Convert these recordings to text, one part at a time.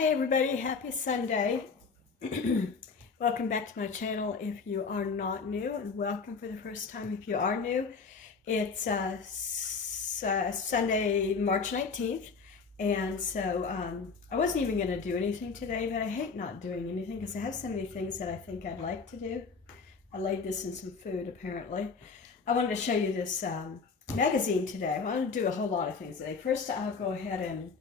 Hi everybody, happy Sunday. Welcome back to my channel if you are not new, and welcome for the first time if you are new. It's Sunday, March 19th, and so I wasn't even going to do anything today, but I hate not doing anything because I have so many things that I think I'd like to do. I laid this in some food apparently. I wanted to show you this magazine today. I want to do a whole lot of things today. First, I'll go ahead and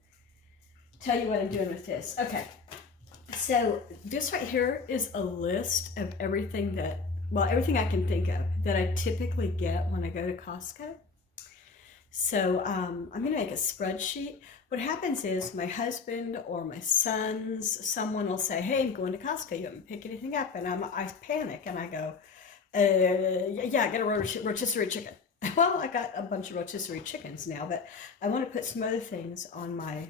tell you what I'm doing with this. Okay, so this right here is a list of everything that, well, everything I can think of that I typically get when I go to Costco. So I'm going to make a spreadsheet. What happens is my husband or my sons, someone will say, hey, I'm going to Costco. You want me to pick anything up? And I panic and I go, yeah, I got a rotisserie chicken. Well, I got a bunch of rotisserie chickens now, but I want to put some other things on my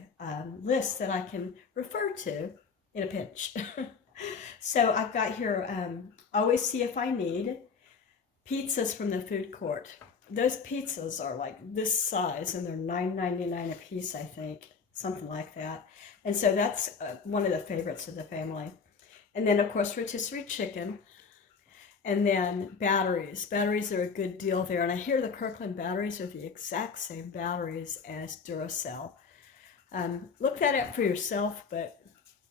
list that I can refer to in a pinch. So I've got here, always see if I need pizzas from the food court. Those pizzas are like this size and they're $9.99 a piece, I think, something like that. And so that's one of the favorites of the family. And then, of course, rotisserie chicken. And then batteries. Batteries are a good deal there. And I hear the Kirkland batteries are the exact same batteries as Duracell. Look that up for yourself, but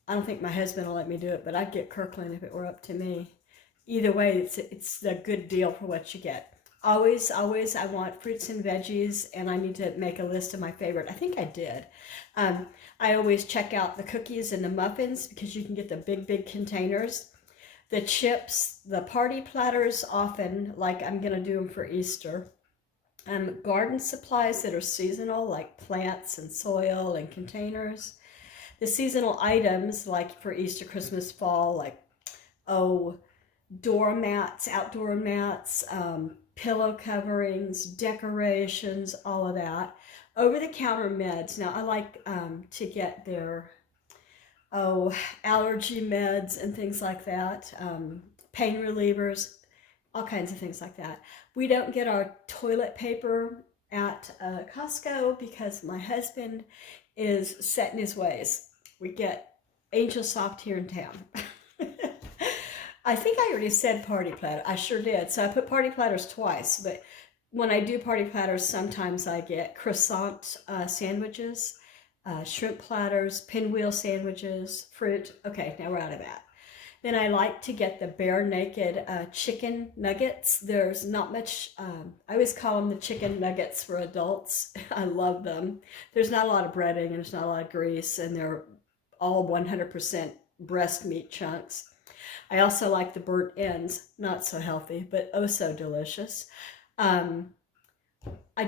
I don't think my husband will let me do it, but I'd get Kirkland if it were up to me. Either way, it's a good deal for what you get. Always, I want fruits and veggies, and I need to make a list of my favorite. I think I did. I always check out the cookies and the muffins because you can get the big containers. The chips, the party platters, often, like I'm going to do them for Easter. Garden supplies that are seasonal, like plants and soil and containers. The seasonal items, like for Easter, Christmas, fall, like, doormats, outdoor mats, pillow coverings, decorations, all of that. Over-the-counter meds. Now, I like to get their allergy meds and things like that, pain relievers, all kinds of things like that. We don't get our toilet paper at Costco because my husband is set in his ways. We get Angel Soft here in town. I think I already said party platter. I sure did. So I put party platters twice, but when I do party platters, sometimes I get croissant sandwiches, shrimp platters, pinwheel sandwiches, fruit. Okay, now we're out of that. Then I like to get the bare naked chicken nuggets. There's not much, I always call them the chicken nuggets for adults. I love them. There's not a lot of breading and there's not a lot of grease, and they're all 100% breast meat chunks. I also like the burnt ends, not so healthy, but oh so delicious. I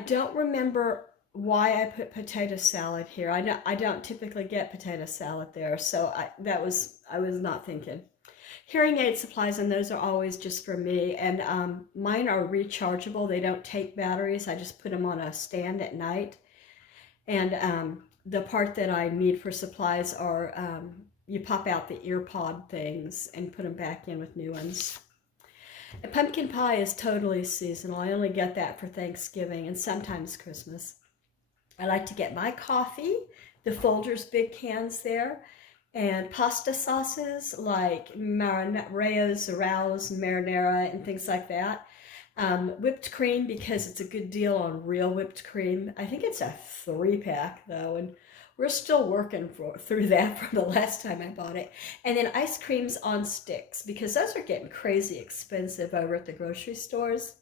don't remember why I put potato salad here. I don't typically get potato salad there, so I was not thinking. Hearing aid supplies, and those are always just for me, and mine are rechargeable. They don't take batteries. I just put them on a stand at night. And the part that I need for supplies are you pop out the ear pod things and put them back in with new ones. A pumpkin pie is totally seasonal. I only get that for Thanksgiving and sometimes Christmas. I like to get my coffee, the Folgers big cans there, and pasta sauces like Rao's, marinara, and things like that. Whipped cream, because it's a good deal on real whipped cream. I think it's a 3-pack though, and we're still working through that from the last time I bought it. And then ice creams on sticks, because those are getting crazy expensive over at the grocery stores.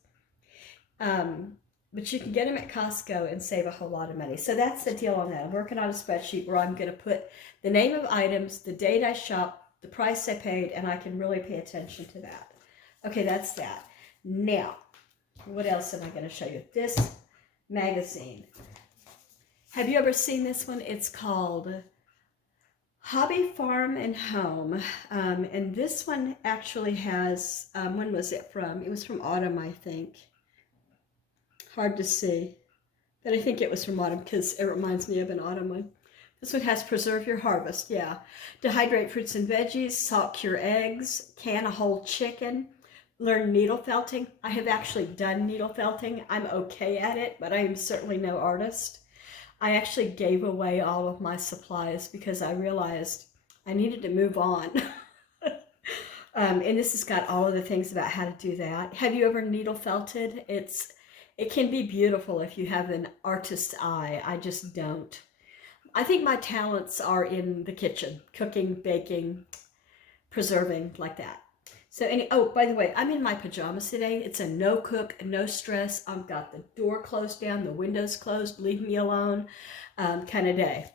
But you can get them at Costco and save a whole lot of money. So that's the deal on that. I'm working on a spreadsheet where I'm going to put the name of items, the date I shopped, the price I paid, and I can really pay attention to that. Okay, that's that. Now, what else am I going to show you? This magazine. Have you ever seen this one? It's called Hobby Farm and Home. And this one actually has, when was it from? It was from Autumn, I think. Hard to see, but I think it was from Autumn because it reminds me of an autumn one. This one has preserve your harvest, yeah. Dehydrate fruits and veggies, salt cure eggs, can a whole chicken, learn needle felting. I have actually done needle felting. I'm okay at it, but I am certainly no artist. I actually gave away all of my supplies because I realized I needed to move on. And this has got all of the things about how to do that. Have you ever needle felted? It can be beautiful if you have an artist's eye. I just don't. I think my talents are in the kitchen, cooking, baking, preserving, like that. So oh, by the way, I'm in my pajamas today. It's a no cook, no stress. I've got the door closed down, the windows closed, leave me alone kind of day.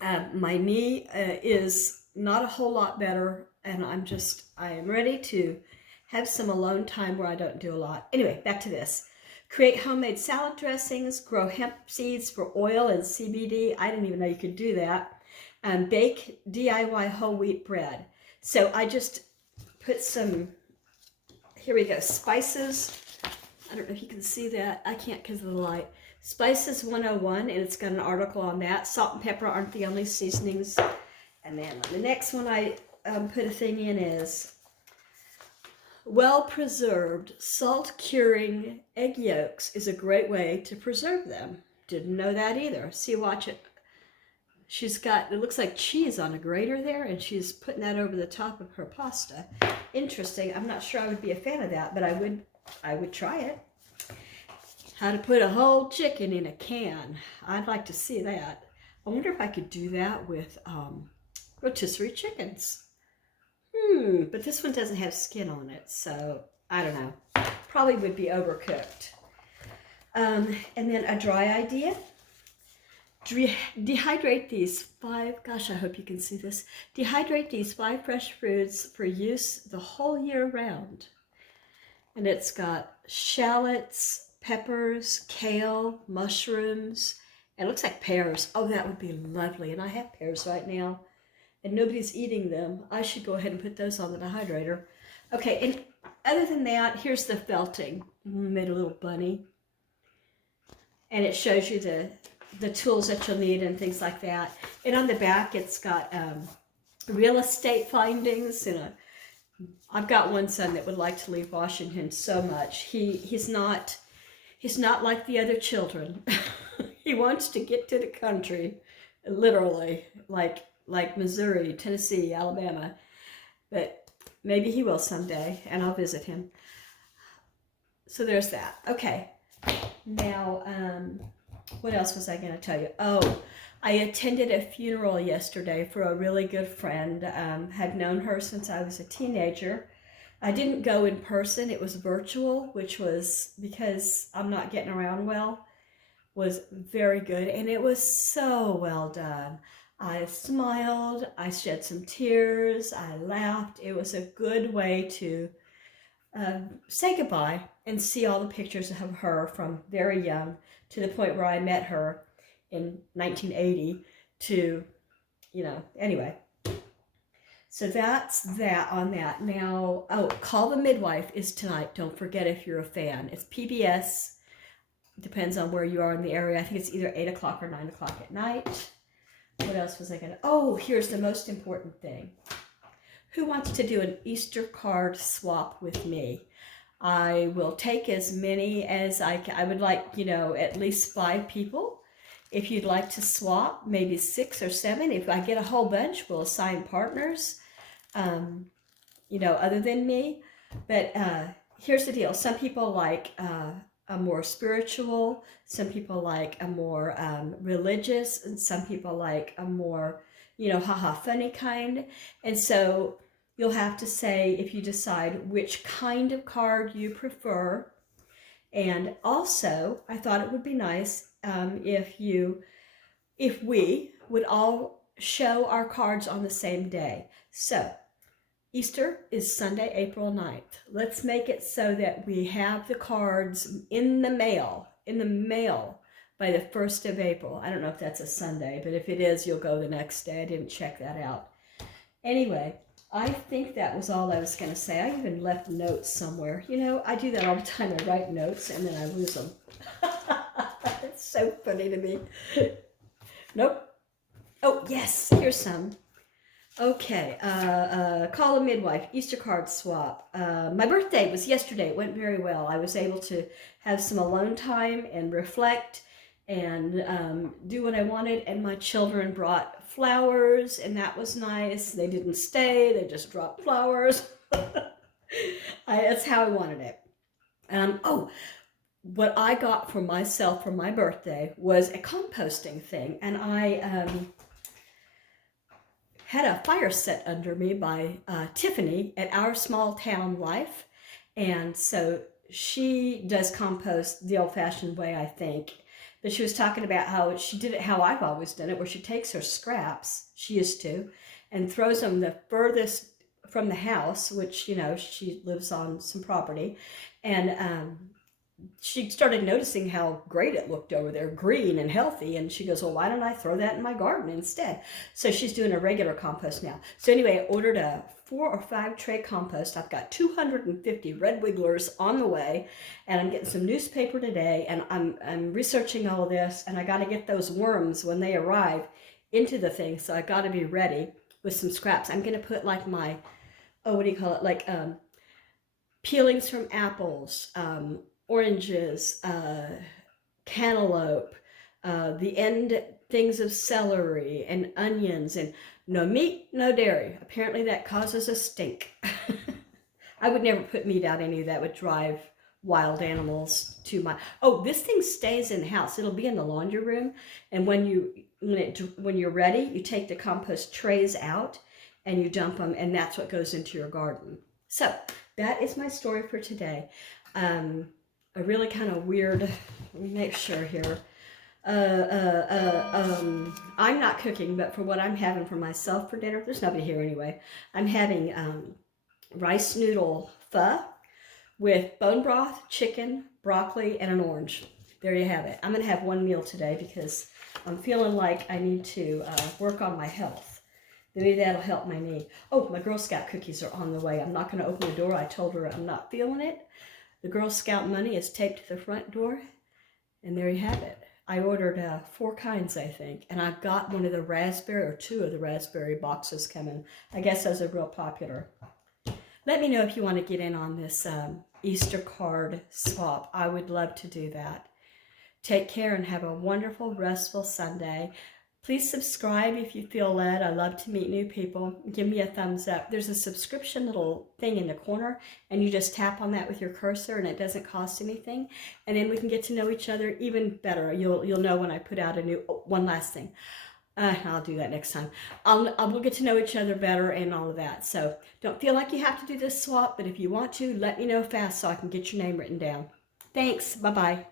My knee is not a whole lot better, and I am ready to have some alone time where I don't do a lot. Anyway, back to this. Create homemade salad dressings, grow hemp seeds for oil and CBD. I didn't even know you could do that. Bake DIY whole wheat bread. So I just put some, here we go, spices. I don't know if you can see that. I can't because of the light. Spices 101, and it's got an article on that. Salt and pepper aren't the only seasonings. And then the next one I put a thing in is well-preserved salt-curing egg yolks is a great way to preserve them. Didn't know that either. See, watch it. She's got, it looks like cheese on a grater there, and she's putting that over the top of her pasta. Interesting. I'm not sure I would be a fan of that, but I would try it. How to put a whole chicken in a can. I'd like to see that. I wonder if I could do that with rotisserie chickens. But this one doesn't have skin on it, so I don't know. Probably would be overcooked. And then a dry idea. Dehydrate these 5, gosh, I hope you can see this. Dehydrate these 5 fresh fruits for use the whole year round. And it's got shallots, peppers, kale, mushrooms, and it looks like pears. Oh, that would be lovely. And I have pears right now, and nobody's eating them. I should go ahead and put those on the dehydrator. Okay, and other than that, here's the felting. Made a little bunny. And it shows you the tools that you'll need and things like that. And on the back, it's got real estate findings. I've got one son that would like to leave Washington so much. He's not like the other children. He wants to get to the country, literally, like Missouri, Tennessee, Alabama. But maybe he will someday, and I'll visit him. So there's that. Okay. Now, what else was I going to tell you? Oh, I attended a funeral yesterday for a really good friend. Had known her since I was a teenager. I didn't go in person. It was virtual, which was because I'm not getting around well. Was very good, and it was so well done. I smiled, I shed some tears, I laughed. It was a good way to say goodbye and see all the pictures of her from very young to the point where I met her in 1980 to, anyway. So that's that on that. Now, oh, Call the Midwife is tonight. Don't forget if you're a fan. It's PBS. Depends on where you are in the area. I think it's either 8 o'clock or 9 o'clock at night. What else was I going to... Oh, here's the most important thing. Who wants to do an Easter card swap with me? I will take as many as I can. I would like, at least 5 people. If you'd like to swap, maybe 6 or 7. If I get a whole bunch, we'll assign partners, other than me. But here's the deal. Some people like a more spiritual, some people like a more religious, and some people like a more, funny kind. And so you'll have to say, if you decide which kind of card you prefer. And also, I thought it would be nice if we would all show our cards on the same day. So Easter is Sunday, April 9th. Let's make it so that we have the cards in the mail by the 1st of April. I don't know if that's a Sunday, but if it is, you'll go the next day. I didn't check that out. Anyway, I think that was all I was going to say. I even left notes somewhere. I do that all the time. I write notes and then I lose them. It's so funny to me. Nope. Oh, yes, here's some. Okay, Call a Midwife, Easter card swap. My birthday was yesterday. It went very well. I was able to have some alone time and reflect and do what I wanted. And my children brought flowers, and that was nice. They didn't stay, they just dropped flowers. That's how I wanted it. Oh, what I got for myself for my birthday was a composting thing, and I had a fire set under me by Tiffany at Our Small Town Life, and so she does compost the old-fashioned way, I think. But she was talking about how she did it how I've always done it, where she takes her scraps, she used to, and throws them the furthest from the house, which, you know, she lives on some property, and she started noticing how great it looked over there, green and healthy, and she goes, well, why don't I throw that in my garden instead? So she's doing a regular compost now. So anyway, I ordered a 4 or 5 tray compost. I've got 250 red wigglers on the way, and I'm getting some newspaper today, and I'm researching all of this, and I got to get those worms when they arrive into the thing, so I got to be ready with some scraps. I'm going to put like my, what do you call it, like peelings from apples, oranges, cantaloupe, the end things of celery and onions, and no meat, no dairy. Apparently that causes a stink. I would never put meat out any of that would drive wild animals to my... Oh, this thing stays in the house. It'll be in the laundry room, and when you're ready, you take the compost trays out and you dump them, and that's what goes into your garden. So that is my story for today. A really kind of weird, let me make sure here. I'm not cooking, but for what I'm having for myself for dinner, there's nobody here anyway. I'm having rice noodle pho with bone broth, chicken, broccoli, and an orange. There you have it. I'm going to have one meal today because I'm feeling like I need to work on my health. Maybe that'll help my knee. Oh, my Girl Scout cookies are on the way. I'm not going to open the door. I told her I'm not feeling it. The Girl Scout money is taped to the front door, and there you have it. I ordered 4 kinds, I think, and I've got one of the raspberry, or 2 of the raspberry boxes coming. I guess those are real popular. Let me know if you want to get in on this Easter card swap. I would love to do that. Take care and have a wonderful, restful Sunday. Please subscribe if you feel led. I love to meet new people. Give me a thumbs up. There's a subscription little thing in the corner, and you just tap on that with your cursor, and it doesn't cost anything. And then we can get to know each other even better. You'll know when I put out a new... Oh, one last thing. I'll do that next time. We'll get to know each other better and all of that. So don't feel like you have to do this swap, but if you want to, let me know fast so I can get your name written down. Thanks. Bye-bye.